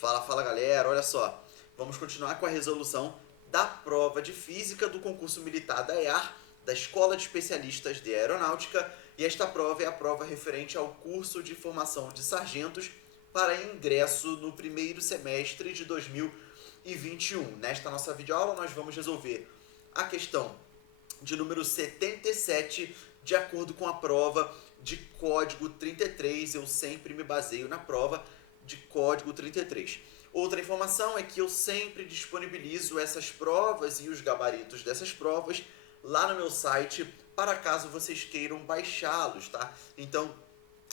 Fala galera, olha só, vamos continuar com a resolução da prova de Física do concurso militar da EAR, da Escola de Especialistas de Aeronáutica, e esta prova é a prova referente ao curso de formação de sargentos para ingresso no primeiro semestre de 2021. Nesta nossa videoaula nós vamos resolver a questão de número 77, de acordo com a prova de código 33, eu sempre me baseio na prova de código 33. Outra informação é que eu sempre disponibilizo essas provas e os gabaritos dessas provas lá no meu site, para caso vocês queiram baixá-los, tá? Então,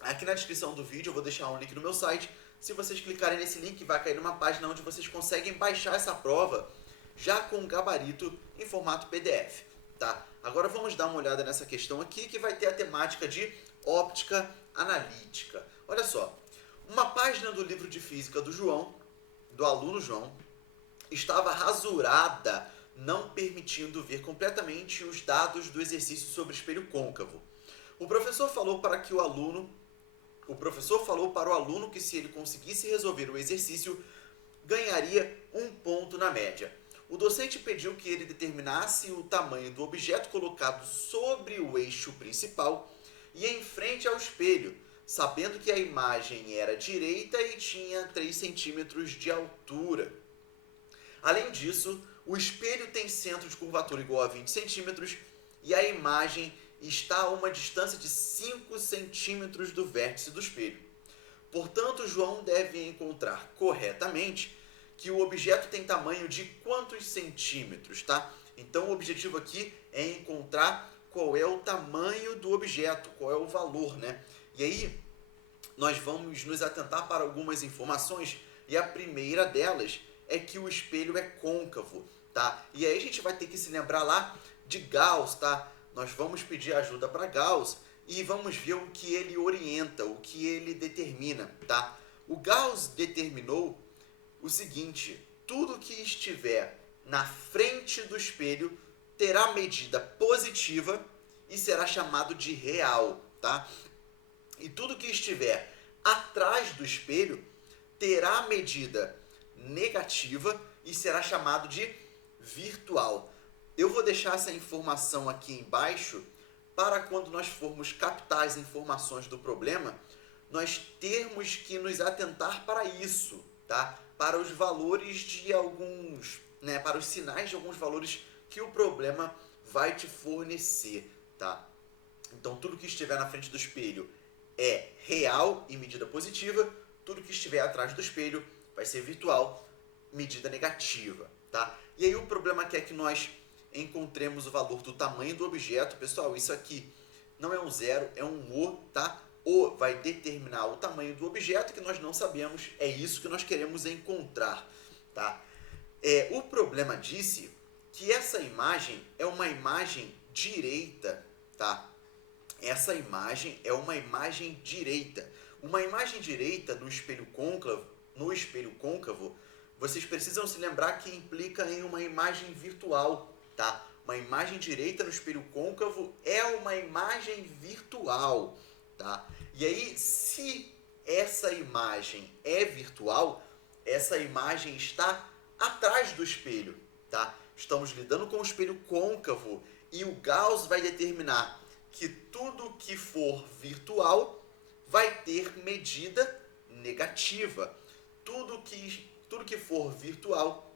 aqui na descrição do vídeo eu vou deixar um link no meu site. Se vocês clicarem nesse link, vai cair numa página onde vocês conseguem baixar essa prova já com gabarito em formato PDF, tá? Agora vamos dar uma olhada nessa questão aqui, que vai ter a temática de óptica analítica. Olha só, uma página do livro de física do João, do aluno João, estava rasurada, não permitindo ver completamente os dados do exercício sobre espelho côncavo. O professor falou para o aluno que se ele conseguisse resolver o exercício, ganharia 1 ponto na média. O docente pediu que ele determinasse o tamanho do objeto colocado sobre o eixo principal e em frente ao espelho, sabendo que a imagem era direita e tinha 3 centímetros de altura. Além disso, o espelho tem centro de curvatura igual a 20 centímetros e a imagem está a uma distância de 5 centímetros do vértice do espelho. Portanto, João deve encontrar corretamente que o objeto tem tamanho de quantos centímetros, tá? Então, o objetivo aqui é encontrar qual é o tamanho do objeto, qual é o valor, né? E aí, nós vamos nos atentar para algumas informações, e a primeira delas é que o espelho é côncavo, tá? E aí a gente vai ter que se lembrar lá de Gauss, tá? Nós vamos pedir ajuda para Gauss e vamos ver o que ele orienta, o que ele determina, tá? O Gauss determinou o seguinte: tudo que estiver na frente do espelho terá medida positiva e será chamado de real, tá? E tudo que estiver atrás do espelho terá medida negativa e será chamado de virtual. Eu vou deixar essa informação aqui embaixo para quando nós formos captar as informações do problema, nós termos que nos atentar para isso, tá? Para os valores de alguns, né, para os sinais de alguns valores que o problema vai te fornecer, tá? Então, tudo que estiver na frente do espelho é real e medida positiva, tudo que estiver atrás do espelho vai ser virtual, medida negativa, tá? E aí o problema aqui é que nós encontremos o valor do tamanho do objeto. Pessoal, isso aqui não é um zero, é um O, tá? O vai determinar o tamanho do objeto que nós não sabemos, é isso que nós queremos encontrar, tá? O problema disse que essa imagem é uma imagem direita, tá? Essa imagem é uma imagem direita. Uma imagem direita no espelho côncavo, vocês precisam se lembrar que implica em uma imagem virtual, tá? Uma imagem direita no espelho côncavo é uma imagem virtual, tá? E aí, se essa imagem é virtual, essa imagem está atrás do espelho, tá? Estamos lidando com o espelho côncavo e o Gauss vai determinar que tudo que for virtual vai ter medida negativa. Tudo que for virtual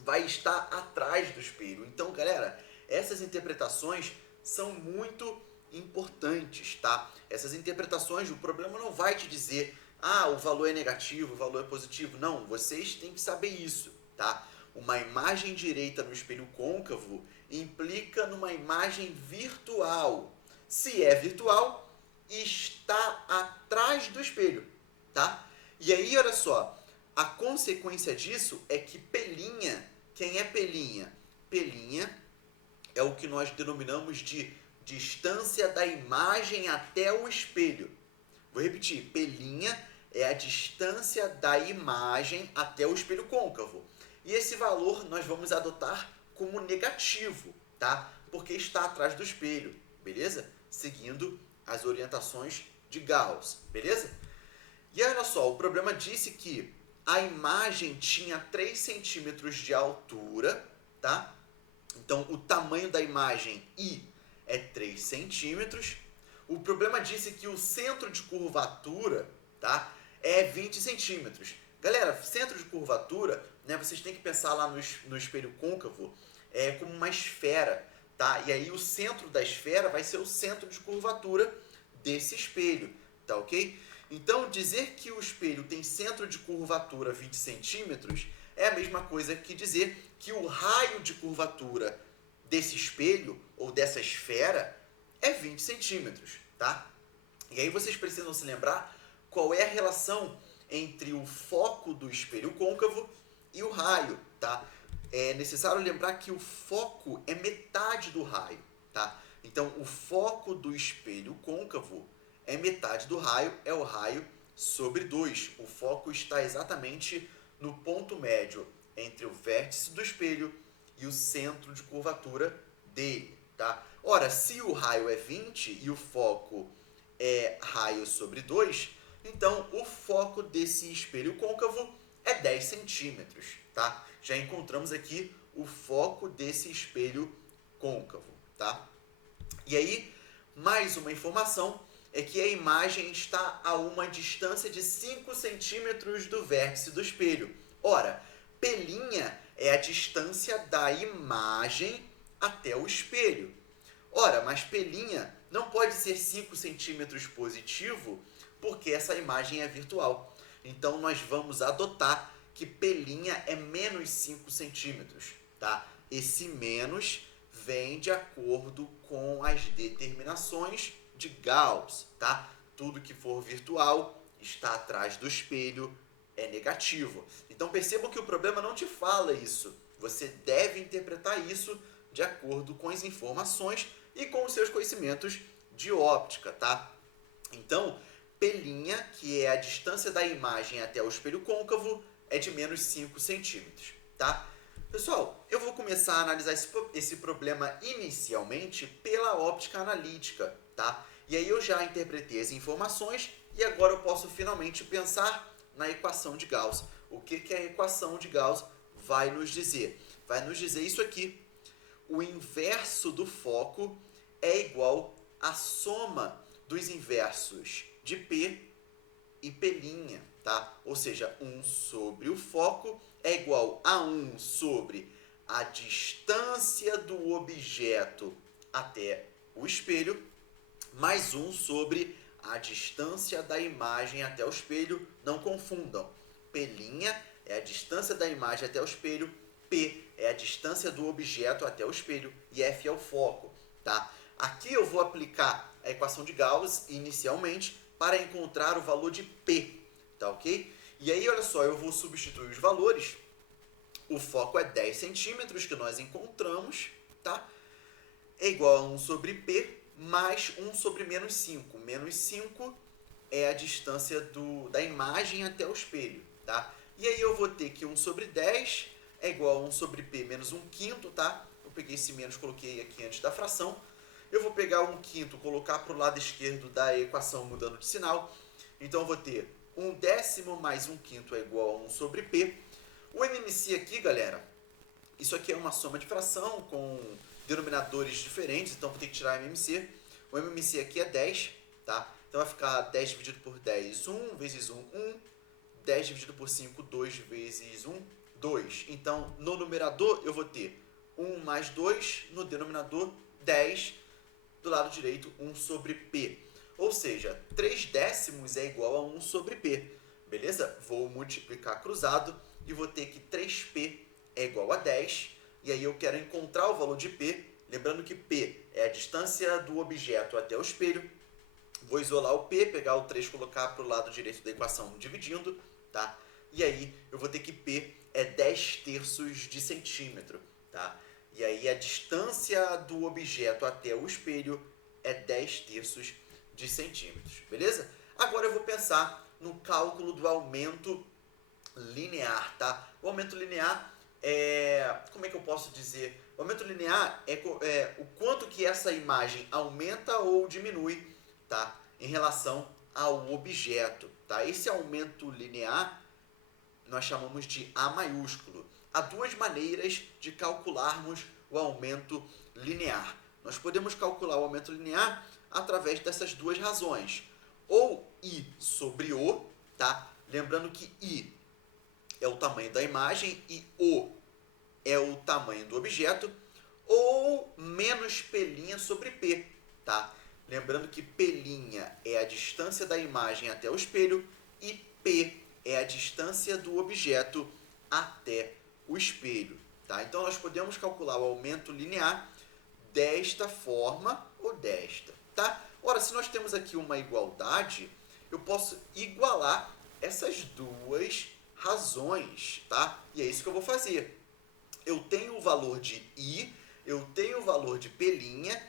vai estar atrás do espelho. Então, galera, essas interpretações são muito importantes, tá? Essas interpretações, o problema não vai te dizer, o valor é negativo, o valor é positivo. Não, vocês têm que saber isso, tá? Uma imagem direita no espelho côncavo implica numa imagem virtual. Se é virtual, está atrás do espelho, tá? E aí, olha só, a consequência disso é que Pelinha, quem é Pelinha? Pelinha é o que nós denominamos de distância da imagem até o espelho. Vou repetir, Pelinha é a distância da imagem até o espelho côncavo. E esse valor nós vamos adotar como negativo, tá? Porque está atrás do espelho, beleza? Seguindo as orientações de Gauss, beleza? E olha só, o problema disse que a imagem tinha 3 centímetros de altura, tá? Então, o tamanho da imagem I é 3 centímetros. O problema disse que o centro de curvatura, tá, é 20 centímetros. Galera, centro de curvatura, né, vocês têm que pensar lá no espelho côncavo como uma esfera, tá? E aí o centro da esfera vai ser o centro de curvatura desse espelho, tá ok? Então, dizer que o espelho tem centro de curvatura 20 centímetros é a mesma coisa que dizer que o raio de curvatura desse espelho ou dessa esfera é 20 centímetros, tá? E aí vocês precisam se lembrar qual é a relação entre o foco do espelho côncavo e o raio, tá? É necessário lembrar que o foco é metade do raio, tá? Então, o foco do espelho côncavo é metade do raio, é o raio sobre 2. O foco está exatamente no ponto médio entre o vértice do espelho e o centro de curvatura dele, tá? Ora, se o raio é 20 e o foco é raio sobre 2, então o foco desse espelho côncavo é 10 centímetros, tá? Já encontramos aqui o foco desse espelho côncavo, tá? E aí, mais uma informação é que a imagem está a uma distância de 5 centímetros do vértice do espelho. Ora, P' é a distância da imagem até o espelho. Ora, mas P' não pode ser 5 centímetros positivo porque essa imagem é virtual. Então, nós vamos adotar que P' é menos 5 centímetros, tá? Esse menos vem de acordo com as determinações de Gauss, tá? Tudo que for virtual está atrás do espelho, é negativo. Então percebam que o problema não te fala isso. Você deve interpretar isso de acordo com as informações e com os seus conhecimentos de óptica, tá? Então, P', que é a distância da imagem até o espelho côncavo, é de menos 5 centímetros, tá? Pessoal, eu vou começar a analisar esse problema inicialmente pela óptica analítica, tá? E aí eu já interpretei as informações e agora eu posso finalmente pensar na equação de Gauss. O que a equação de Gauss vai nos dizer? Vai nos dizer isso aqui. O inverso do foco é igual à soma dos inversos de P e P', tá? Ou seja, 1 sobre o foco é igual a 1 sobre a distância do objeto até o espelho, mais 1 sobre a distância da imagem até o espelho. Não confundam. P' é a distância da imagem até o espelho, P é a distância do objeto até o espelho e F é o foco, tá? Aqui eu vou aplicar a equação de Gauss inicialmente para encontrar o valor de P, tá ok? E aí, olha só, eu vou substituir os valores. O foco é 10 centímetros que nós encontramos, tá? É igual a 1 sobre P mais 1 sobre menos 5. Menos 5 é a distância da imagem até o espelho, tá? E aí eu vou ter que 1 sobre 10 é igual a 1 sobre P menos 1 quinto, tá? Eu peguei esse menos, coloquei aqui antes da fração. Eu vou pegar 1 quinto, colocar para o lado esquerdo da equação mudando de sinal. Então eu vou ter 1 décimo mais 1 quinto é igual a 1 sobre P. O MMC aqui, galera, isso aqui é uma soma de fração com denominadores diferentes, então vou ter que tirar MMC. O MMC aqui é 10, tá? Então vai ficar 10 dividido por 10, 1 vezes 1, 1. 10 dividido por 5, 2 vezes 1, 2. Então, no numerador, eu vou ter 1 mais 2, no denominador, 10, do lado direito, 1 sobre P. Ou seja, 3 décimos é igual a 1 sobre P. Beleza? Vou multiplicar cruzado e vou ter que 3P é igual a 10. E aí eu quero encontrar o valor de P. Lembrando que P é a distância do objeto até o espelho. Vou isolar o P, pegar o 3 e colocar para o lado direito da equação dividindo, tá? E aí eu vou ter que P é 10 terços de centímetro, tá? E aí a distância do objeto até o espelho é 10 terços de centímetros, beleza? Agora eu vou pensar no cálculo do aumento linear, tá? O aumento linear como é que eu posso dizer? O aumento linear é o quanto que essa imagem aumenta ou diminui, tá? Em relação ao objeto, tá? Esse aumento linear nós chamamos de A maiúsculo. Há duas maneiras de calcularmos o aumento linear. Nós podemos calcular o aumento linear através dessas duas razões. Ou I sobre O, tá? Lembrando que I é o tamanho da imagem e O é o tamanho do objeto, ou menos P' sobre P, tá? Lembrando que P' é a distância da imagem até o espelho e P é a distância do objeto até o espelho, tá? Então nós podemos calcular o aumento linear desta forma ou desta, tá? Ora, se nós temos aqui uma igualdade, eu posso igualar essas duas razões, tá? E é isso que eu vou fazer. Eu tenho o valor de I, eu tenho o valor de P',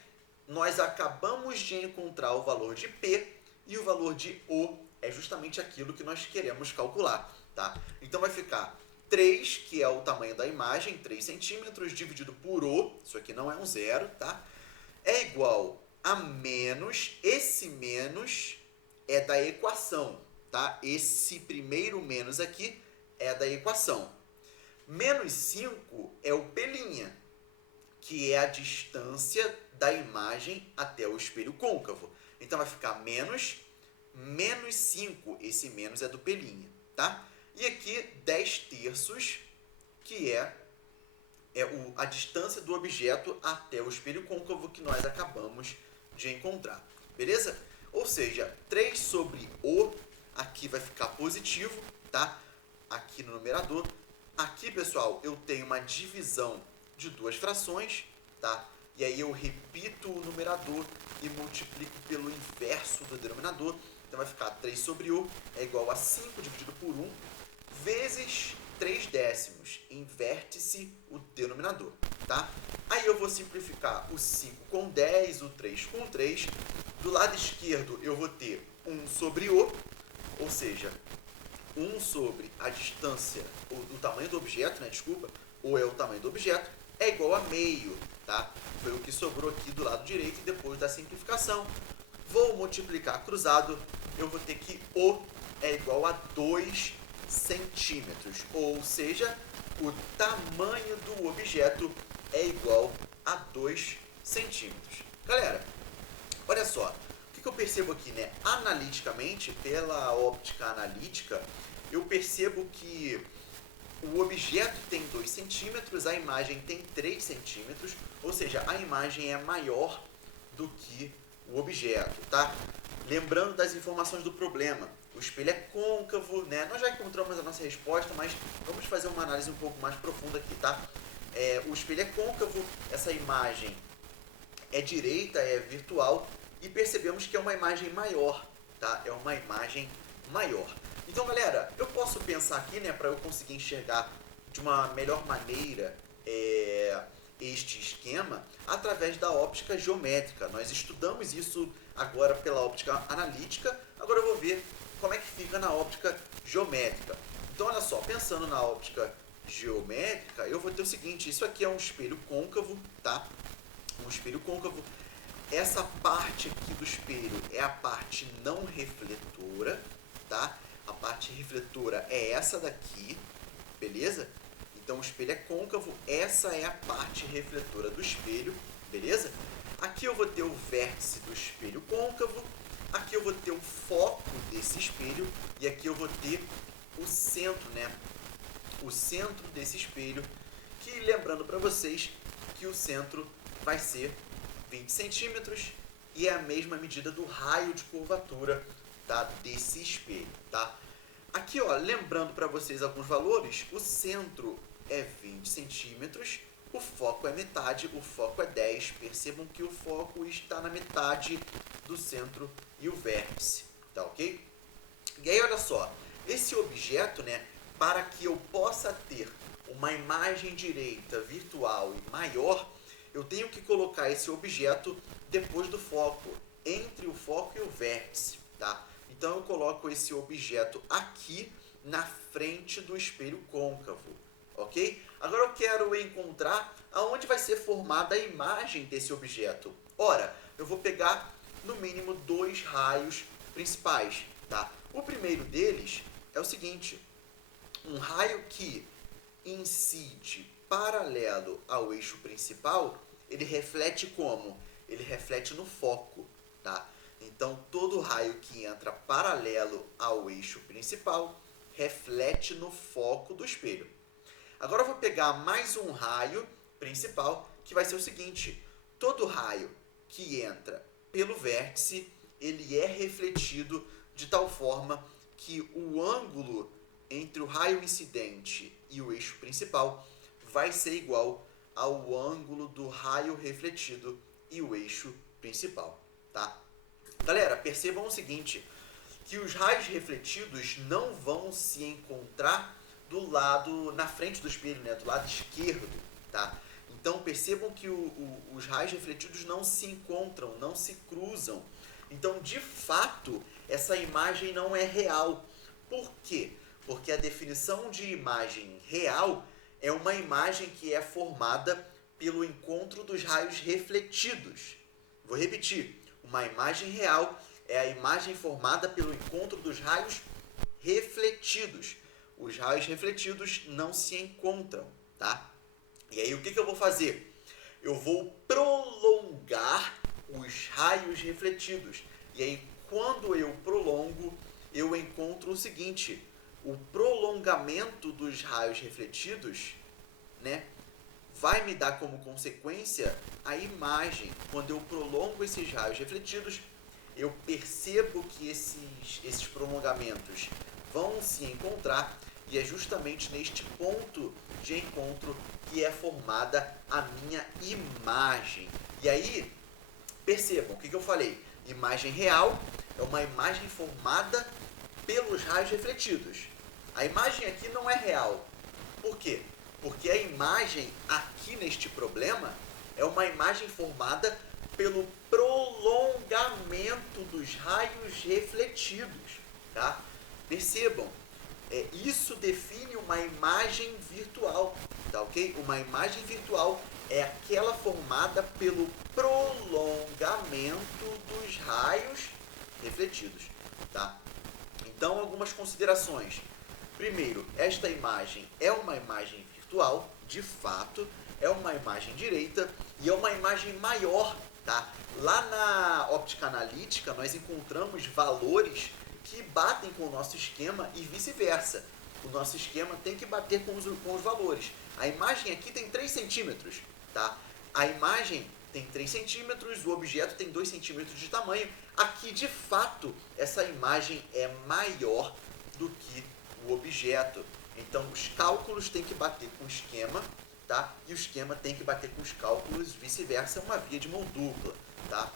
nós acabamos de encontrar o valor de P e o valor de O é justamente aquilo que nós queremos calcular, tá? Então vai ficar 3, que é o tamanho da imagem, 3 centímetros, dividido por O, isso aqui não é um zero, tá? É igual a menos, esse menos é da equação, tá? Esse primeiro menos aqui é da equação. Menos 5 é o P', que é a distância da imagem até o espelho côncavo. Então vai ficar menos 5, esse menos é do P', tá? E aqui 10 terços, que é a distância do objeto até o espelho côncavo que nós acabamos de encontrar, beleza? Ou seja, 3 sobre O, aqui vai ficar positivo, tá? Aqui no numerador. Aqui, pessoal, eu tenho uma divisão de duas frações, tá? E aí eu repito o numerador e multiplico pelo inverso do denominador. Então vai ficar 3 sobre O é igual a 5 dividido por 1 vezes 3 décimos. Inverte-se o denominador, tá? Aí eu vou simplificar o 5 com 10, o 3 com 3. Do lado esquerdo eu vou ter 1 sobre O, ou seja, 1 sobre a distância, o tamanho do objeto, né? Desculpa, O é o tamanho do objeto, é igual a meio, tá? Foi o que sobrou aqui do lado direito e depois da simplificação. Vou multiplicar cruzado, eu vou ter que O é igual a 2 centímetros, ou seja, o tamanho do objeto é igual a 2 centímetros. Galera, olha só, o que eu percebo aqui, né? Analiticamente, pela óptica analítica, eu percebo que o objeto tem 2 centímetros, a imagem tem 3 centímetros, ou seja, a imagem é maior do que o objeto, tá? Lembrando das informações do problema, o espelho é côncavo, né? Nós já encontramos a nossa resposta, mas vamos fazer uma análise um pouco mais profunda aqui, tá? O espelho é côncavo, essa imagem é direita, é virtual, e percebemos que é uma imagem maior, tá? É uma imagem maior. Então, galera, eu posso pensar aqui, né, para eu conseguir enxergar de uma melhor maneira este esquema através da óptica geométrica. Nós estudamos isso agora pela óptica analítica, agora eu vou ver como é que fica na óptica geométrica. Então, olha só, pensando na óptica geométrica, eu vou ter o seguinte, isso aqui é um espelho côncavo, tá? Um espelho côncavo. Essa parte aqui do espelho é a parte não refletora, tá? A parte refletora é essa daqui, beleza? Então o espelho é côncavo, essa é a parte refletora do espelho, beleza? Aqui eu vou ter o vértice do espelho côncavo, aqui eu vou ter o foco desse espelho e aqui eu vou ter o centro, né? O centro desse espelho, que lembrando para vocês que o centro vai ser 20 centímetros e é a mesma medida do raio de curvatura, tá, desse espelho, tá? Aqui, ó, lembrando para vocês alguns valores, o centro é 20 centímetros, o foco é metade, o foco é 10. Percebam que o foco está na metade do centro e o vértice, tá ok? E aí, olha só, esse objeto, né, para que eu possa ter uma imagem direita virtual e maior, eu tenho que colocar esse objeto depois do foco, entre o foco e o vértice, tá? Então eu coloco esse objeto aqui na frente do espelho côncavo, ok? Agora eu quero encontrar aonde vai ser formada a imagem desse objeto. Ora, eu vou pegar no mínimo 2 raios principais, tá? O primeiro deles é o seguinte, Um raio que incide paralelo ao eixo principal, ele reflete como? Ele reflete no foco, tá? Então, todo raio que entra paralelo ao eixo principal reflete no foco do espelho. Agora eu vou pegar mais um raio principal, que vai ser o seguinte: todo raio que entra pelo vértice, ele é refletido de tal forma que o ângulo entre o raio incidente e o eixo principal vai ser igual ao ângulo do raio refletido e o eixo principal, tá? Galera, percebam o seguinte, que os raios refletidos não vão se encontrar do lado, na frente do espelho, né, do lado esquerdo, tá? Então percebam que os raios refletidos não se encontram, não se cruzam. Então, de fato, essa imagem não é real. Por quê? Porque a definição de imagem real é uma imagem que é formada pelo encontro dos raios refletidos. Vou repetir. Uma imagem real é a imagem formada pelo encontro dos raios refletidos. Os raios refletidos não se encontram, tá? E aí o que eu vou fazer? Eu vou prolongar os raios refletidos. E aí quando eu prolongo, eu encontro o seguinte: o prolongamento dos raios refletidos, né, vai me dar como consequência a imagem. Quando eu prolongo esses raios refletidos, eu percebo que esses prolongamentos vão se encontrar, e é justamente neste ponto de encontro que é formada a minha imagem. E aí, percebam o que eu falei: imagem real é uma imagem formada pelos raios refletidos. A imagem aqui não é real. Por quê? Porque a imagem aqui neste problema é uma imagem formada pelo prolongamento dos raios refletidos, tá? Percebam, isso define uma imagem virtual, tá ok? Uma imagem virtual é aquela formada pelo prolongamento dos raios refletidos, tá? Então, algumas considerações. Primeiro, esta imagem é uma imagem virtual, de fato, é uma imagem direita e é uma imagem maior, tá? Lá na óptica analítica, nós encontramos valores que batem com o nosso esquema e vice-versa. O nosso esquema tem que bater com os valores. A imagem aqui tem 3 centímetros, tá? A imagem tem 3 centímetros, o objeto tem 2 centímetros de tamanho. Aqui, de fato, essa imagem é maior do que o objeto. Então, os cálculos têm que bater com o esquema, tá? E o esquema tem que bater com os cálculos, vice-versa, é uma via de mão dupla, tá?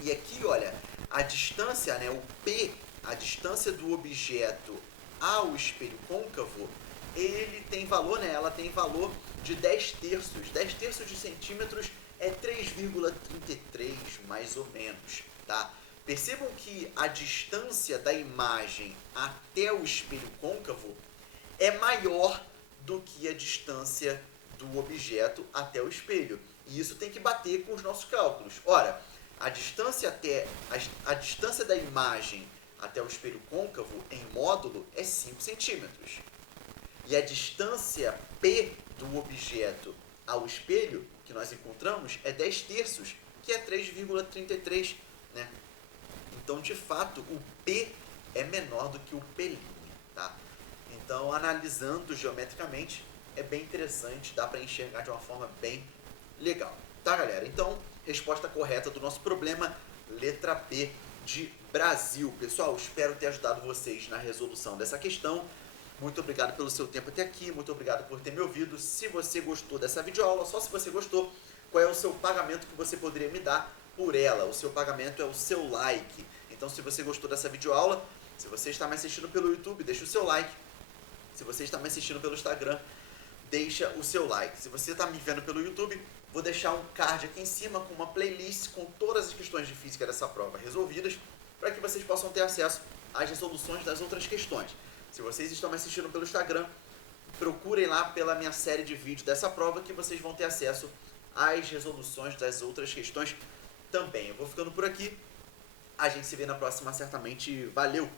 E aqui, olha, a distância, né, o P, a distância do objeto ao espelho côncavo, ele tem valor, né? Ela tem valor de 10 terços. 10 terços de centímetros é 3,33, mais ou menos, tá? Percebam que a distância da imagem até o espelho côncavo é maior do que a distância do objeto até o espelho. E isso tem que bater com os nossos cálculos. Ora, a distância da imagem até o espelho côncavo em módulo é 5 centímetros. E a distância P do objeto ao espelho que nós encontramos é 10 terços, que é 3,33, né? Então, de fato, o P é menor do que o P', tá? Então, analisando geometricamente, é bem interessante, dá para enxergar de uma forma bem legal, tá, galera? Então, resposta correta do nosso problema, letra B de Brasil. Pessoal, espero ter ajudado vocês na resolução dessa questão. Muito obrigado pelo seu tempo até aqui, muito obrigado por ter me ouvido. Se você gostou dessa videoaula, só se você gostou, qual é o seu pagamento que você poderia me dar por ela? O seu pagamento é o seu like. Então, se você gostou dessa videoaula, se você está me assistindo pelo YouTube, deixa o seu like. Se você está me assistindo pelo Instagram, deixa o seu like. Se você está me vendo pelo YouTube, vou deixar um card aqui em cima com uma playlist com todas as questões de física dessa prova resolvidas, para que vocês possam ter acesso às resoluções das outras questões. Se vocês estão me assistindo pelo Instagram, procurem lá pela minha série de vídeos dessa prova, que vocês vão ter acesso às resoluções das outras questões também. Eu vou ficando por aqui. A gente se vê na próxima, certamente. Valeu!